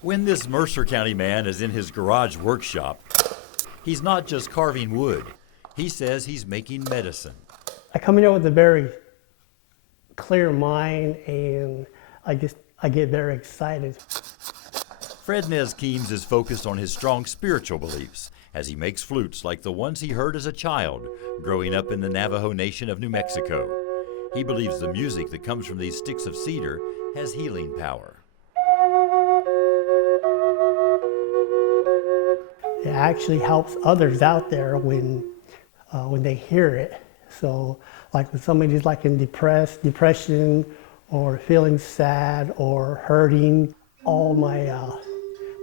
When this Mercer County man is in his garage workshop, he's not just carving wood. He says he's making medicine. I come in there with a very clear mind, and I get very excited. Fred Nez Keams is focused on his strong spiritual beliefs as he makes flutes like the ones he heard as a child growing up in the Navajo Nation of New Mexico. He believes the music that comes from these sticks of cedar has healing power. It actually helps others out there when they hear it. So, like when somebody's like in depression, or feeling sad or hurting, all my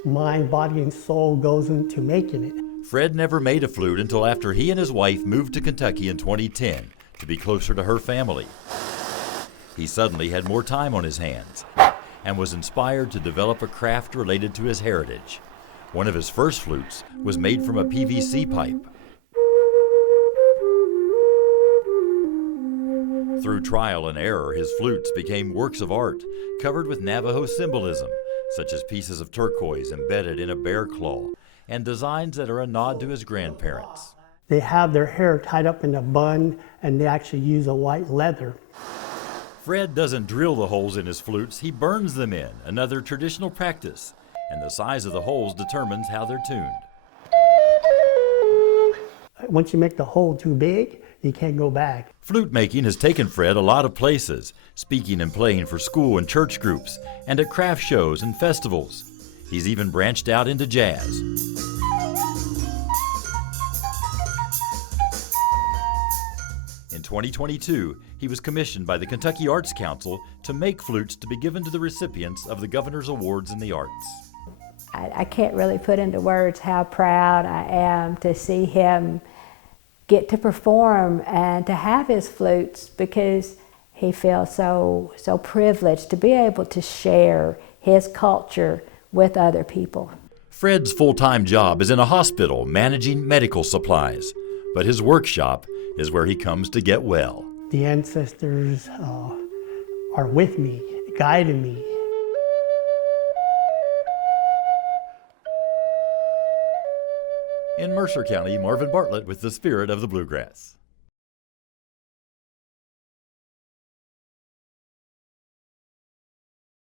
mind, body, and soul goes into making it. Fred never made a flute until after he and his wife moved to Kentucky in 2010 to be closer to her family. He suddenly had more time on his hands and was inspired to develop a craft related to his heritage. One of his first flutes was made from a PVC pipe. Through trial and error, his flutes became works of art covered with Navajo symbolism, such as pieces of turquoise embedded in a bear claw, and designs that are a nod to his grandparents. They have their hair tied up in a bun, and they actually use a white leather. Fred doesn't drill the holes in his flutes, he burns them in, another traditional practice, and the size of the holes determines how they're tuned. Once you make the hole too big, you can't go back. Flute making has taken Fred a lot of places, speaking and playing for school and church groups, and at craft shows and festivals. He's even branched out into jazz. In 2022, he was commissioned by the Kentucky Arts Council to make flutes to be given to the recipients of the Governor's Awards in the Arts. I can't really put into words how proud I am to see him get to perform and to have his flutes, because he feels so privileged to be able to share his culture with other people. Fred's full-time job is in a hospital managing medical supplies, but his workshop is where he comes to get well. The ancestors are with me, guiding me. In Mercer County, Marvin Bartlett with the Spirit of the Bluegrass.